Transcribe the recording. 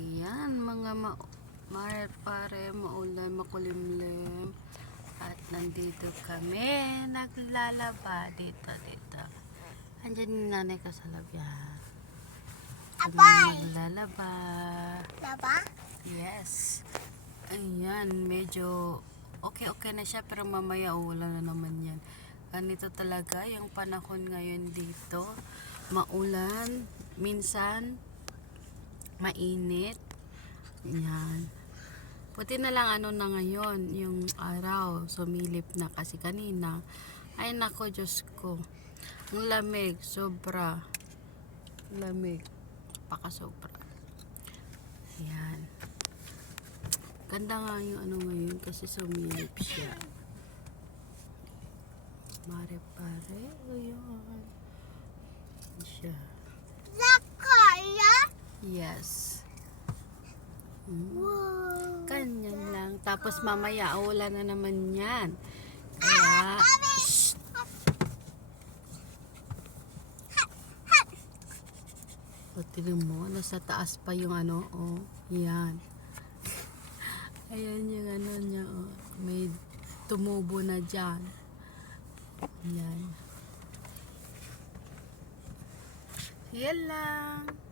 Ayan, mga pare, maulan, makulimlim. At nandito kami, naglalaba dito. Andiyan yung nanay ko sa labyan. Kami naglalaba. Laba? Yes. Ayan, medyo okay na siya, pero mamaya ulan na naman yan. Ganito talaga yung panahon ngayon dito. Maulan, minsan mainit. Yan. Puti na lang na ngayon, yung araw, sumilip na kasi kanina. Ay nako, Diyos ko. Ang lamig, sobra. Lamig. Pakasobra. Yan. Ganda nga yung ngayon kasi sumilip siya. Pare. Ayan. Siya. Zakaya? Yes. Wow. Ganyan lang. Tapos mamaya, ulan na naman yan. Kaya, shh. O, tignan mo, nasa taas pa yung yan. Ayan yung niya, may tumubo na dyan. Yan. Yan lang.